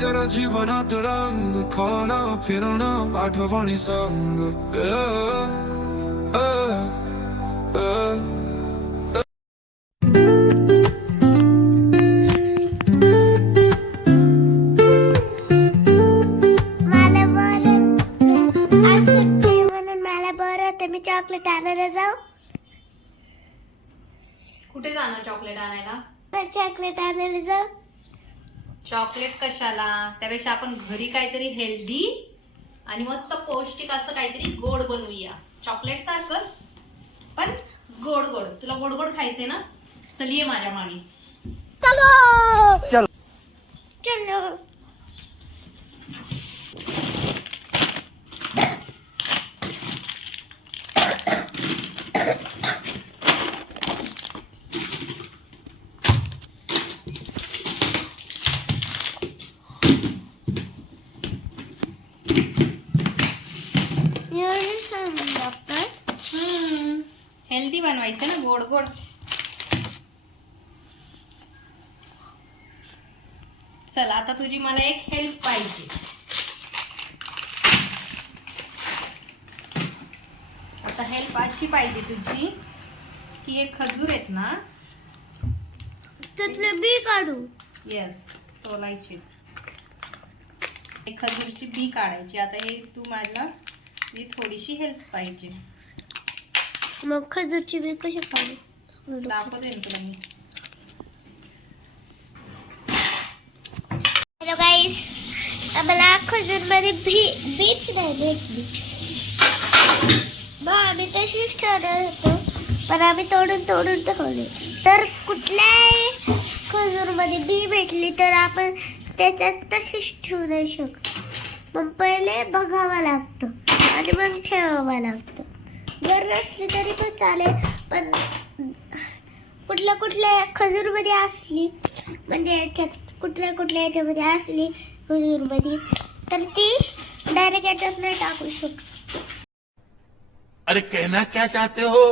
तेरा जीवनात रंग खाणं फिरणं आठवणी संग मी चॉकलेट आणायला जाऊ. कुठे जाणार चॉकलेट आणायला? चॉकलेट आणायला जाऊ. चॉकलेट कशाला? त्यापेक्षा आपण घरी काहीतरी हेल्दी आणि मस्त पौष्टिक असं काहीतरी गोड बनवूया. चॉकलेट सारखंच पण गोड गोड. तुला गोड गोड खायचंय ना? चल ये माझ्या मागे. चलो. चलो. बनवायचं ना गोड गोड. चल आता तुझी मला एक हेल्प पाहिजे. आता हेल्प अशी पाहिजे तुझी की हे खजूर आहेत ना त्यातलं बी काढू. येस सोलायची. खजूरची बी काढायची. आता हे तू जी थोडीशी हेल्प पाहिजे. मग खजूरची बी कशी काढू हॅलो गाईस आम्हाला खजूरमध्ये बी बीच नाही भेटली मग आम्ही तशीच ठेवणार होतो. पण आम्ही तोडून तोडून ठेवले. तर कुठल्याही खजूरमध्ये बी भेटली तर आपण त्याच्यात तशीच ठेवू नाही शकत. मग पहिले बघावं लागतं आणि मग ठेवावं लागतं. जर नसली तरी पण चालेल. पण कुठल्या कुठल्या खजूरमध्ये असली म्हणजे याच्यात कुठल्या कुठल्या याच्यामध्ये असली खजूरमध्ये तर ती डायरेक्ट याच्यात नाही टाकू शकत. अरे कहना क्या चाहते हो?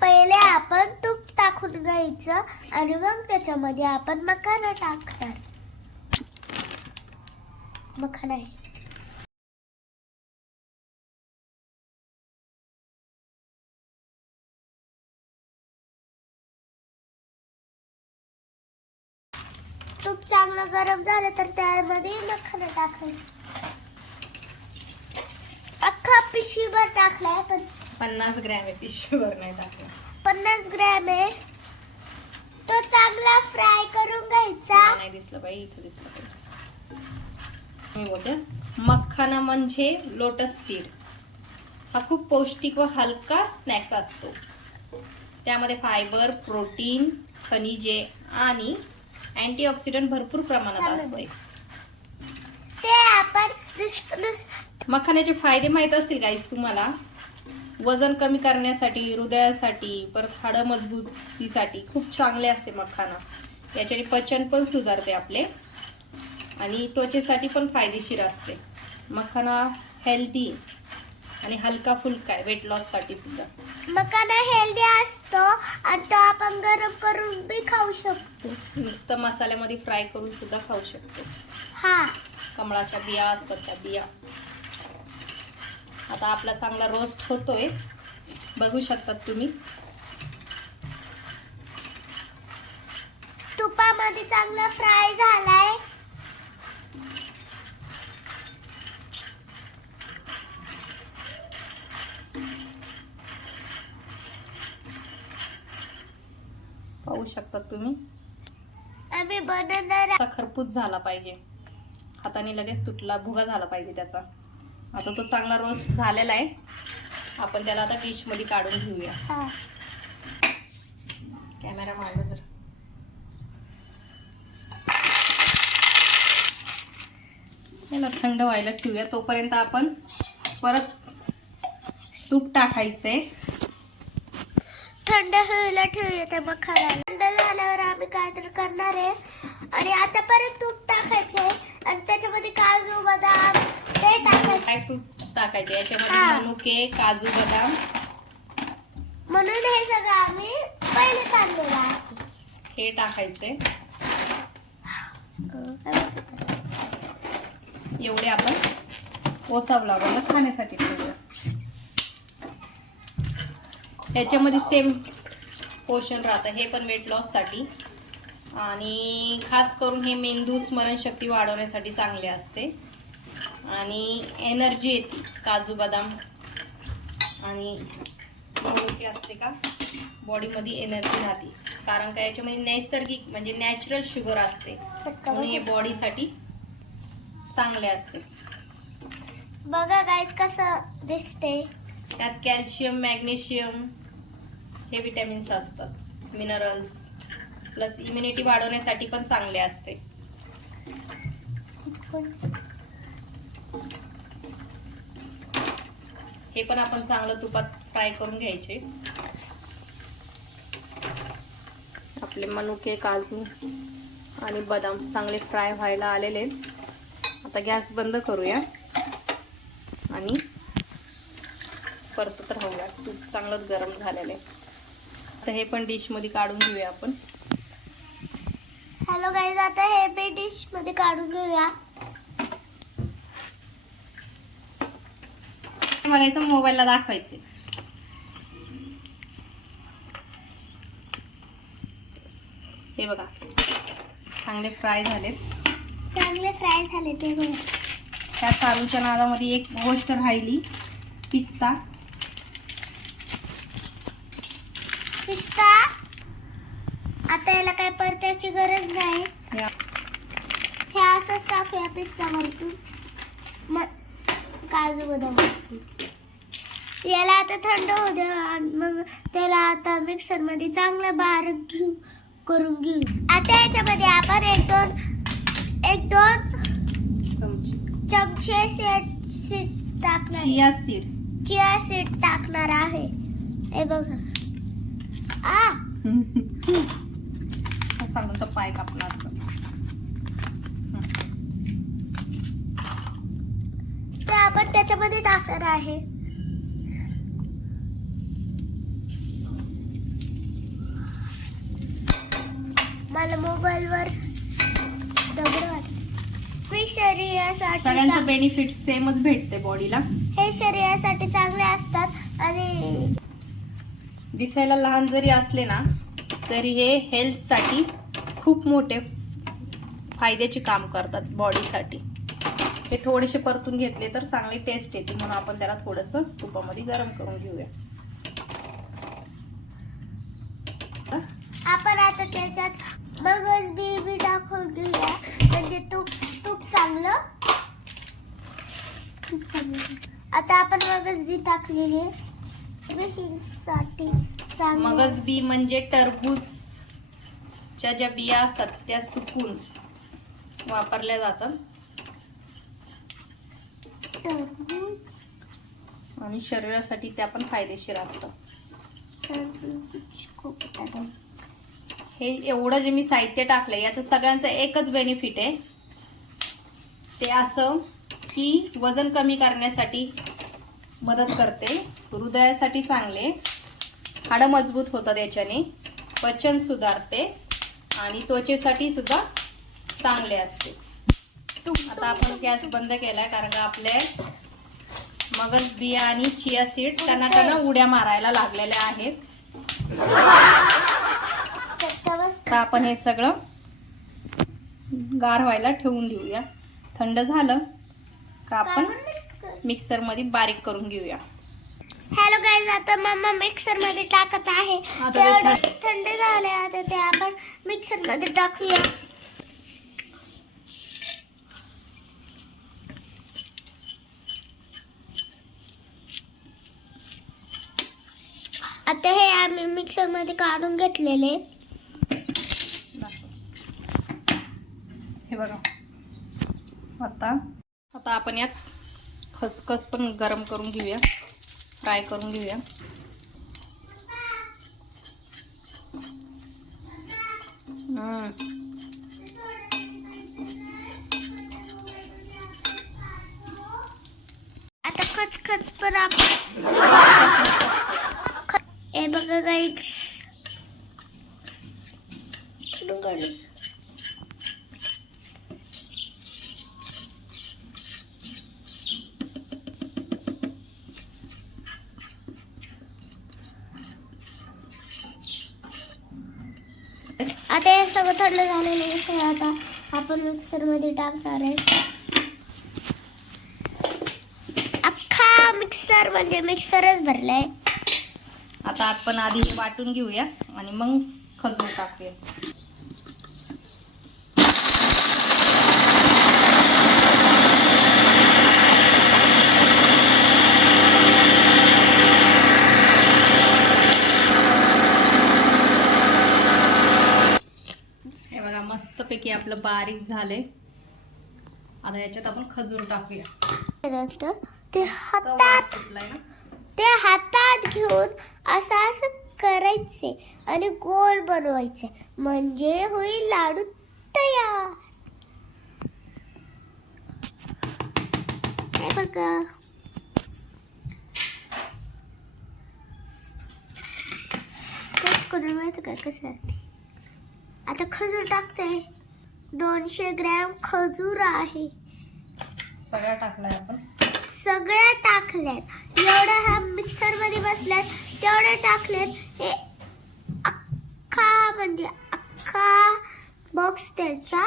पहिले आपण तूप टाकून घ्यायचं आणि मग त्याच्यामध्ये आपण मखाना टाकणार. मखाना आहे. गरम झालं तर त्यामध्ये मखाना टाकायचं अख्खा पिशवीभर टाकलाय पण. पन्नास ग्रॅम आहे पिशवीवर नाही टाकलं. पन्नास ग्रॅम आहे. तो चांगला फ्राय करून घ्यायचा. नाही दिसलं बाई इथं दिसलं पाहिजे मी बोलते मखाना म्हणजे लोटस सीड हा खूप पौष्टिक व हलका स्नॅक्स असतो. त्यामध्ये फायबर प्रोटीन खनिजे आणि अँटीऑक्सिडंट भरपूर प्रमाणात असते. ते आपण मखाण्याचे फायदे माहीत असतील गाईस तुम्हाला? वजन कमी करण्यासाठी हृदयासाठी परत हाडं मजबूतीसाठी खूप चांगले असते मखाना. याच्याने पचन पण सुधारते आपले. आणि त्वचेसाठी पण फायदेशीर असते. मखाना हेल्दी आणि हलका फुलका आहे वेट लॉससाठी सुद्धा. मखाना हेल्दी असतो आणि तो आपण गरम करून बी खाऊ शकतो. नुसतं मसाल्यामध्ये फ्राय करून सुद्धा खाऊ शकतो. हा. कमळाच्या बिया असतात त्या बिया. आता आपला चांगला रोस्ट होतोय. बघू शकतात तुम्ही. तुपामध्ये चांगला फ्राय झालाय पाहू शकतात तुम्ही? आम्ही बनवणार खरपूस झाला पाहिजे. हाताने लगेच तुटला भुगा झाला पाहिजे त्याचा. आता तो चांगला रोस्ट झालेला आहे. आपण त्याला आता डिशमध्ये काढून घेऊया. हा. कॅमेरा मागं तर याला थंड व्हायला ठेवूया. तोपर्यंत आपण परत तूप टाकायचंय. थंड व्हायला ठेवूया त्या मखाना थंड झाल्यावर आम्ही काहीतरी करणार आहे. आणि आता परत तूप टाकायचंय आणि त्याच्यामध्ये काजू बदाम ते टाकायचे. ड्रायफ्रुट्स टाकायचे. याच्यामध्ये हा. मनुके काजू बदाम. म्हणून हे सगळं आम्ही पहिले काढलेलं आहे हे टाकायचे. अं, काय म्हणतात त्याला? एवढे आपण ओसाव लावायला खाण्यासाठी ठेवूया त्याच्यामध्ये सेम पोषण राहतं. हे पण वेट लॉससाठी आणि खास करून हे मेंदू स्मरणशक्ती वाढवण्यासाठी चांगले असते. आणि एनर्जी येते. काजू बदाम. आणि मनुके असते का? बॉडीमध्ये एनर्जी राहते. कारण का याच्यामध्ये नैसर्गिक म्हणजे नॅचरल शुगर असते. म्हणून हे. बॉडीसाठी चांगले असते. बघा गाईज कसं दिसते त्यात कॅल्शियम मॅग्नेशियम हे विटॅमिन्स असतात. मिनरल्स प्लस इम्युनिटी वाढवण्यासाठी पण चांगले असते. हे पण आपण चांगलं तुपात फ्राय करून घ्यायचे. आपले मनुके काजू आणि बदाम चांगले फ्राय व्हायला आलेले आता गॅस बंद करूया. आणि परतत राहूया. तूप चांगलंच गरम झालेलं आहे. आता हे पण डिशमध्ये काढून घेऊया आपण. हॅलो गाईज आता हे बी डिशमध्ये काढून घेऊया. मला याचं मोबाईलला दाखवायचे. हे बघा चांगले फ्राय झालेत चांगले फ्राय झाले ते बघा. त्या काजूच्या नादामध्ये एक गोष्ट राहिली पिस्ता. पिस्ता. आता याला काय परत्याची गरज नाही. हे असंच टाकूया पिस्ता वरतून मग काजू बदाम. याला आता थंड होऊ द्या. आणि मग त्याला आता मिक्सरमध्ये चांगलं बारीक घेऊ करून घेऊ. आता याच्यामध्ये आपण एक दोन एक दोन चमचे. सेट सीट टाकणार. चिया सीड चिया सीट टाकणार आहे. हे बघा. आ सांगूचा पाय कापला असतो. आपण त्याच्यामध्ये टाकणार आहे. मला मोबाईलवर दगड वाटते. मी शरीरासाठी सगळ्यांचं बेनिफिट सेमच भेटते बॉडीला हे शरीरासाठी चांगले असतात आणि दिसायला लहान जरी असले ना तरी हे हेल्थसाठी खूप मोठे फायद्याचे काम करतात बॉडीसाठी हे थोडेसे परतून घेतले तर चांगली टेस्ट येते म्हणून आपण त्याला थोडंसं तुपामध्ये गरम करून घेऊया. आपण आता त्याच्यात मगच बी बी टाकून घेऊया. म्हणजे तूप तूप चांगलं. तूप चांगलं. आता आपण मगच बी टाकलेली. साठी चांगलं मगज बी म्हणजे टरबूजच्या ज्या बिया असतात त्या सुकून वापरल्या जातात. टरबूज. आणि शरीरासाठी त्या पण फायदेशीर असतात. टरबूज खूप आहे. हे एवढं जे मी साहित्य टाकलंय याचं सगळ्यांचं एकच बेनिफिट आहे. ते असं की वजन कमी करण्यासाठी मदत करते. हृदयासाठी चांगले. हाडं मजबूत होतात याच्याने. पचन सुधारते आणि त्वचेसाठी सुद्धा चांगले असते. आता आपण गॅस बंद केलाय कारण का आपले मगज बिया आणि चिया सीड त्यांना त्यांना उड्या मारायला लागलेल्या आहेत. आपण हे सगळं गार व्हायला ठेवून देऊया. थंड झालं. आपण मिक्सर मध्ये बारीक करून घेऊया. हॅलो गाईज आता मम्मा मिक्सर मध्ये टाकत आहे. आता तेवढं थंड झाले आता ते आपण टाकूया. आता हे आम्ही मिक्सर मध्ये काढून घेतलेले. हे बघा. आता आता आपण यात खसखस पण गरम करून घेऊया. फ्राय करून घेऊया. आता खचखच पण आपण हे बघा आता हे सगळं थंड झालेलं आहे सगळं आता आपण मिक्सरमध्ये टाकणार आहे. अख्खा मिक्सर म्हणजे मिक्सरच भरलाय. आता आपण आधी हे वाटून घेऊया आणि मग खजूर टाकूया हे बघा मस्तपैकी आपलं बारीक झाले आता याच्यात आपण खजूर टाकूया. ते हातात ते हातात घेऊन असं असं करायचे आणि गोल बनवायचे. म्हणजे होईल लाडू तयार. बघा. करून माहिती का कसं आता खजूर टाकते. दोनशे ग्रॅम खजूर आहे. सगळा टाकलाय आपण. सगळ्या टाकल्यात. एवढ्या ह्या मिक्सरमध्ये बसल्यात तेवढ्या टाकल्यात हे अख्खा म्हणजे अख्खा बॉक्स त्याचा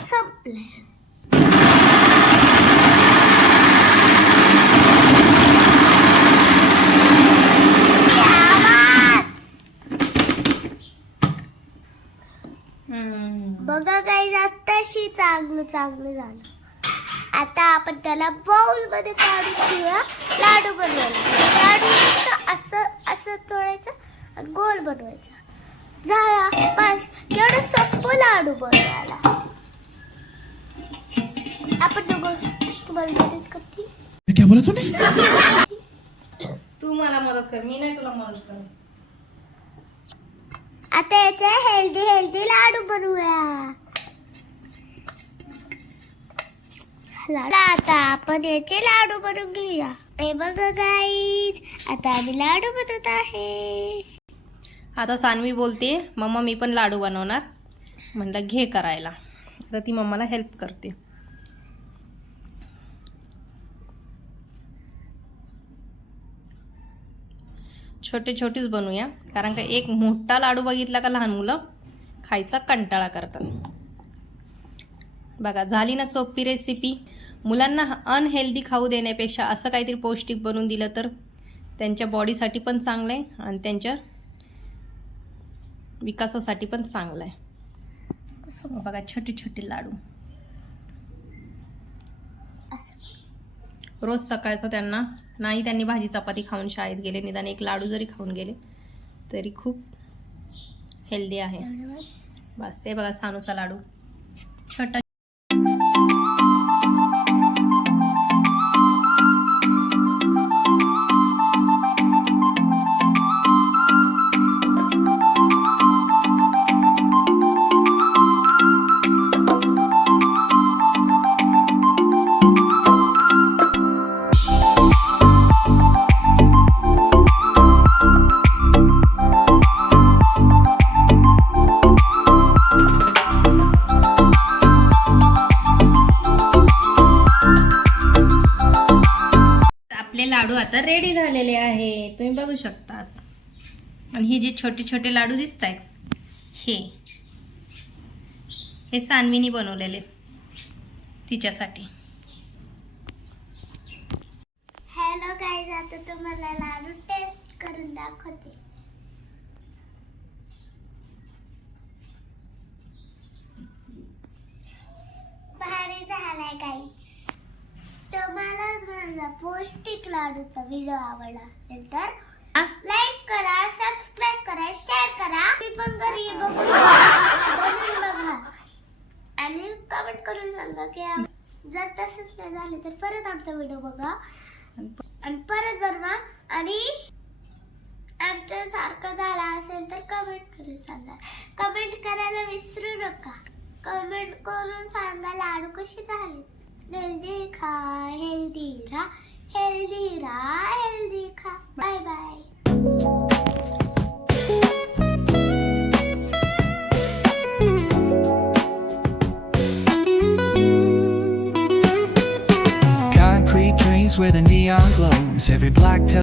संपलाय. बघा काही आत्ताशी चांगलं चांगलं झालं. आता आपण त्याला बाउलमध्ये काढून ठेवूया. लाडू बनवायला. लाडू असं असं तोडायचं आणि गोल बनवायचा. झाला बस. केवढं सोपं लाडू बनवायला. आपण दोघं तुम्हाला मदत करते? क्या बोला तूने तू मला मदत कर. मी नाही तुला मदत कर आता याचे हेल्दी हेल्दी लाडू बनवूया. आता आपण याचे लाडू बनवून घेऊया. हे बघा गाईज आता आम्ही लाडू बनवत आहे. आता सानवी बोलते मम्मा मी पण लाडू बनवणार. म्हणलं घे करायला. तर ती मम्माला हेल्प करते. छोटे छोटीच बनवूया. कारण का एक मोठा लाडू बघितला का लहान मुलं खायचा कंटाळा करतात. बघा झाली ना सोपी रेसिपी मुलांना अनहेल्दी खाऊ देण्यापेक्षा असं काहीतरी पौष्टिक बनवून दिलं तर त्यांच्या बॉडीसाठी पण चांगलं आहे आणि त्यांच्या विकासासाठी पण चांगलं आहे कसं बघा छोटे छोटे लाडू. रोज सकाळचं त्यांना नाही त्यांनी भाजी चपाती खाऊन शाळेत गेले निदान एक लाडू जरी खाऊन गेले तरी खूप हेल्दी आहे. बस हे बघा सानूचा लाडू छोटा रेडी झालेले आहे. तुम्ही बघू शकतात. आणि हे जे छोटे छोटे लाडू दिसत आहेत हे. हे सानवीनी बनवलेले तिच्यासाठी. हॅलो काय जातं तुम्हाला लाडू टेस्ट करून दाखवते भारी झालाय गाईज तुम्हाला माझा पौष्टिक लाडूचा व्हिडिओ आवडला असेल तर? लाईक करा सबस्क्राईब करा शेअर करा. मी पण घरी बघून बनवून बघा. आणि कमेंट करून सांगा की जर तसंच नाही झाले तर परत आमचा व्हिडिओ बघा. आणि परत बनवा. आणि आमच्या सारखं झाला असेल तर कमेंट करून सांगा. कमेंट करायला विसरू नका. कमेंट करून सांगा लाडू कसे झाले हेल्दी खा हेल्दी राहा हेल्दी राहा हेल्दी खा bye bye Concrete trains where the neon glows. Every block tells